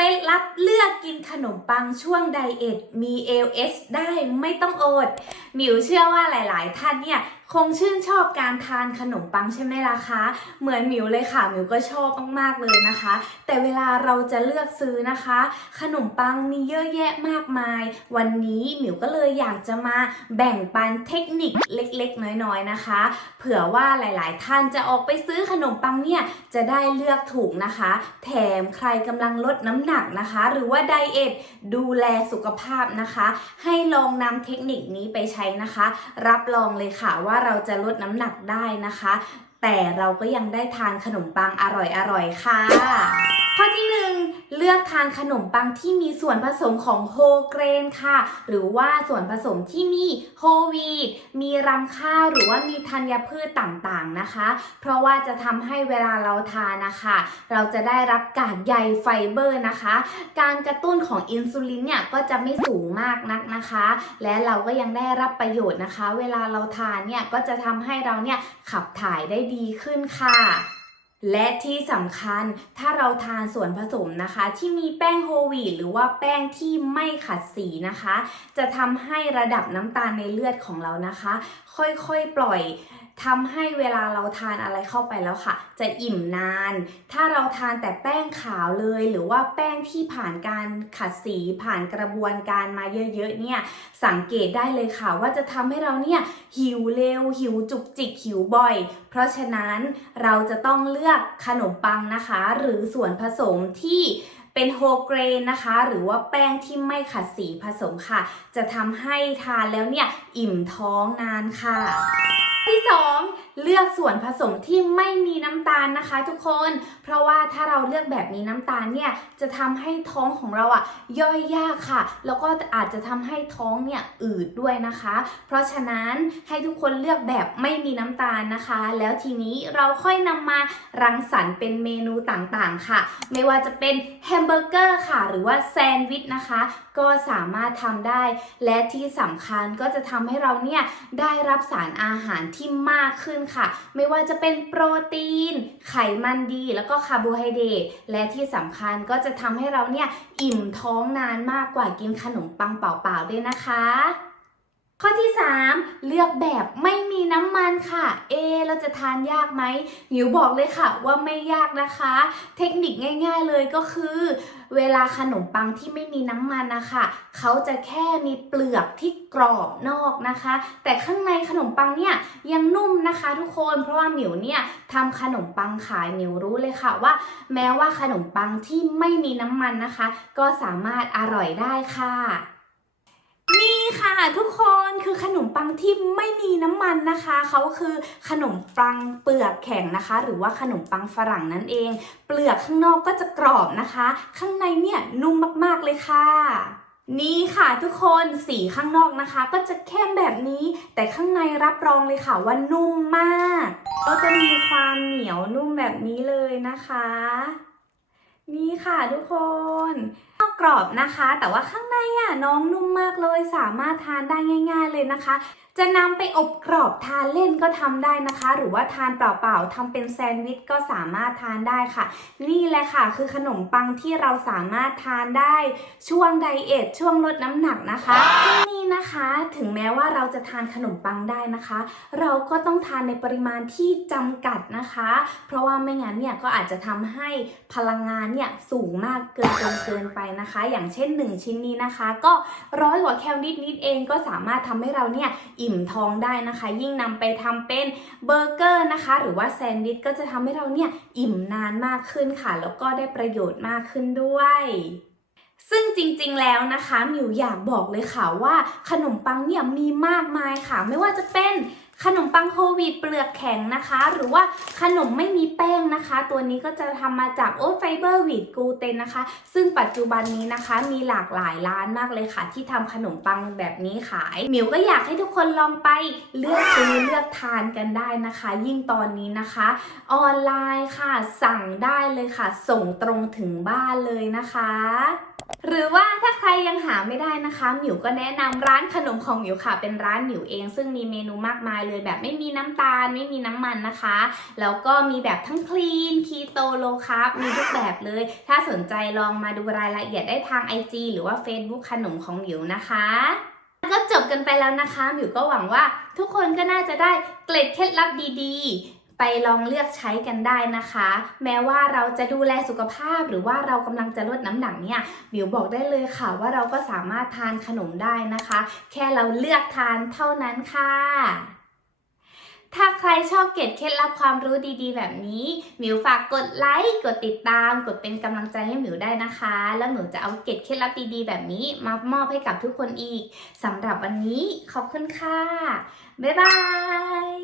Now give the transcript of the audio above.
ล็ดลับเลือกกินขนมปังช่วงไดเอทมี LS ได้ไม่ต้องอด หมิวเชื่อว่าหลาย ๆ ท่านเนี่ย คงชื่นชอบการทานขนมปังใช่ไหมล่ะคะ เหมือนหมิวเลยค่ะหมิวก็ชอบมากๆเลยนะคะ แต่เวลาเราจะเลือกซื้อนะคะ ขนมปังมีเยอะแยะมากมาย วันนี้หมิวก็เลยอยากจะมาแบ่งปันเทคนิคเล็กๆ น้อยๆนะคะ เผื่อว่าหลายๆ ท่านจะออกไปซื้อขนมปังเนี่ยจะได้เลือกถูกนะคะ แถมใครกำลังลดน้ำหนักนะคะ หรือว่าไดเอทดูแลสุขภาพนะคะ ให้ลองนำเทคนิคนี้ไปใช้นะคะ รับรองเลยค่ะว่าเราจะลดน้ำหนักได้นะคะ แต่เราก็ยังได้ทานขนมปังอร่อยๆค่ะ ข้อที่หนึ่งเลือกทานขนมปังที่มีส่วนผสมของโฮเกรนค่ะ หรือว่าส่วนผสมที่มีโฮวีตมีรำข้าวหรือว่ามีธัญพืชต่างๆนะคะ เพราะว่าจะทำให้เวลาเราทานนะคะ เราจะได้รับกากใยไฟเบอร์นะคะ การกระตุ้นของอินซูลินเนี่ยก็จะไม่สูงมากนักนะคะ และเราก็ยังได้รับประโยชน์นะคะ เวลาเราทานเนี่ยก็จะทำให้เราเนี่ยขับถ่ายได้ดีขึ้นค่ะ และที่สำคัญถ้าเราทานส่วนผสมนะคะ ที่มีแป้งโฮวีหรือว่าแป้งที่ไม่ขัดสีนะคะ จะทำให้ระดับน้ำตาลในเลือดของเรานะคะ ค่อยๆปล่อย ทำให้เวลาเราทานอะไรเข้าไปแล้วค่ะ จะอิ่มนาน ถ้าเราทานแต่แป้งขาวเลย หรือว่าแป้งที่ผ่านการขัดสีผ่านกระบวนการมาเยอะๆเนี่ยสังเกตได้เลยค่ะ ว่าจะทำให้เราเนี่ยหิวเร็ว หิวจุกจิกหิวบ่อย เพราะฉะนั้นเราจะต้องเลือกขนมปังนะคะ หรือส่วนผสมที่เป็นโฮเกรนนะคะ หรือว่าแป้งที่ไม่ขัดสีผสมค่ะ จะทำให้ทานแล้วเนี่ย อิ่มท้องนานค่ะ ที่2เลือกส่วนผสมที่ไม่มีน้ำตาลนะคะ ทุกคน เพราะว่าถ้าเราเลือกแบบมีน้ำตาลเนี่ยจะทำให้ท้องของเราอะย่อยยากค่ะ แล้วก็อาจจะทำให้ท้องเนี่ยอืดด้วยนะคะ เพราะฉะนั้นให้ทุกคนเลือกแบบไม่มีน้ำตาลนะคะ แล้วทีนี้เราค่อยนำมารังสรรค์เป็นเมนูต่างๆค่ะ ไม่ว่าจะเป็นแฮมเบอร์เกอร์ค่ะ หรือว่าแซนด์วิชนะคะ ก็สามารถทำได้ และที่สำคัญก็จะทำให้เราเนี่ยได้รับสารอาหารที่มากขึ้นค่ะ ไม่ว่าจะเป็นโปรตีน ไขมันดี แล้วก็คาร์โบไฮเดรตและที่สำคัญก็จะทำให้เราเนี่ยอิ่มท้องนานมากกว่ากินขนมปังเปล่าๆด้วยนะคะ ข้อที่ 3 เลือกแบบไม่มีน้ำมันค่ะ เอ เราจะทานยากไหมหมิวบอกเลยค่ะว่าไม่ยากนะคะ เทคนิคง่าย ๆเลยก็คือ เวลาขนมปังที่ไม่มีน้ำมันนะคะเขาจะแค่มีเปลือกที่กรอบนอกนะคะ แต่ข้างในขนมปังเนี่ยยังนุ่มนะคะ ทุกคนเพราะว่าหมิวเนี่ยทำขนมปังขายหมิวรู้เลยค่ะว่า แม้ว่าขนมปังที่ไม่มีน้ำมันนะคะ ก็สามารถอร่อยได้ค่ะ นี่ค่ะทุกคนคือขนมปังที่ไม่มีน้ำมันนะคะเขาคือขนมปังเปลือกแข็งนะคะ หรือว่าขนมปังฝรั่งนั่นเอง เปลือกข้างนอกก็จะกรอบนะคะ ข้างในเนี่ยนุ่มมากๆเลยค่ะนี่ค่ะทุกคนสีข้างนอกนะคะ ก็จะเข้มแบบนี้ แต่ข้างในรับรองเลยค่ะว่านุ่มมาก ก็จะมีความเหนียวนุ่มแบบนี้เลยนะคะ นี่ค่ะทุกคน กรอบนะคะ แต่ว่าข้างในอะน้องนุ่มมากเลยสามารถทานได้ง่าย ๆเลยนะคะ จะนำไปอบกรอบทานเล่นก็ทำได้นะคะ หรือว่าทานเปล่าๆทำเป็นแซนด์วิชก็สามารถทานได้ค่ะ นี่แหละค่ะ คือขนมปังที่เราสามารถทานได้ช่วงไดเอทช่วงลดน้ำหนักนะคะซึ่งนี่นะคะถึงแม้ว่าเราจะทานขนมปังได้นะคะ เราก็ต้องทานในปริมาณที่จำกัดนะคะ เพราะว่าไม่งั้นเนี่ยก็อาจจะทำให้พลังงานเนี่ยสูงมากเกินเกินเกินไปนะคะ อย่างเช่น 1 ชิ้นนี้นะคะ ก็ร้อยกว่าแคลนิดนิดๆเองก็สามารถทำให้เราเนี่ยอิ่มท้องได้นะคะ ยิ่งนำไปทำเป็นเบอร์เกอร์นะคะ หรือว่าแซนด์วิชก็จะทำให้เราเนี่ยอิ่มนานมากขึ้นค่ะ แล้วก็ได้ประโยชน์มากขึ้นด้วย ซึ่งจริงๆ แล้วนะคะหมิวอยากบอกเลยค่ะว่าขนมปังเนี่ยมีมากมายค่ะ ไม่ว่าจะเป็นขนมปังโฮลวีตเปลือกแข็งนะคะ หรือว่าขนมไม่มีแป้งนะคะ ตัวนี้ก็จะทำมาจากโอ๊ตไฟเบอร์วีตกูเตนนะคะ ซึ่งปัจจุบันนี้นะคะมีหลากหลายร้านมากเลยค่ะ ที่ทำขนมปังแบบนี้ขายหมิวก็อยากให้ทุกคนลองไปเลือกซื้อเลือกทานกันได้นะคะ ยิ่งตอนนี้นะคะ ออนไลน์ค่ะสั่งได้เลยค่ะ ส่งตรงถึงบ้านเลยนะคะ หรือว่าถ้าใครยังหาไม่ได้นะคะ หมิวก็แนะนำร้านขนมของหมิวค่ะ เป็นร้านหมิวเอง ซึ่งมีเมนูมากมายเลยแบบไม่มีน้ำตาล ไม่มีน้ำมันนะคะ แล้วก็มีแบบทั้งคลีน คีโตโลคาร์บมีทุกแบบเลย ถ้าสนใจลองมาดูรายละเอียดได้ทาง IG หรือว่า Facebook ขนมของหมิวนะคะก็จบกันไปแล้วนะคะ หมิวก็หวังว่าทุกคนก็น่าจะได้เกล็ดเคล็ดลับดีๆ ไปลองเลือกใช้กันได้นะคะ แม้ว่าเราจะดูแลสุขภาพหรือว่าเรากำลังจะลดน้ำหนักเนี่ยหมิวบอกได้เลยค่ะว่าเราก็สามารถทานขนมได้นะคะ แค่เราเลือกทานเท่านั้นค่ะถ้าใครชอบเก็บเคล็ดลับความรู้ดีๆ แบบนี้ หมิวฝากกดไลค์ กดติดตาม กดเป็นกำลังใจให้หมิวได้นะคะ แล้วหมิวจะเอาเก็บเคล็ดลับดีๆ แบบนี้ มามอบให้กับทุกคนอีกสำหรับวันนี้ขอบคุณค่ะ บ๊ายบาย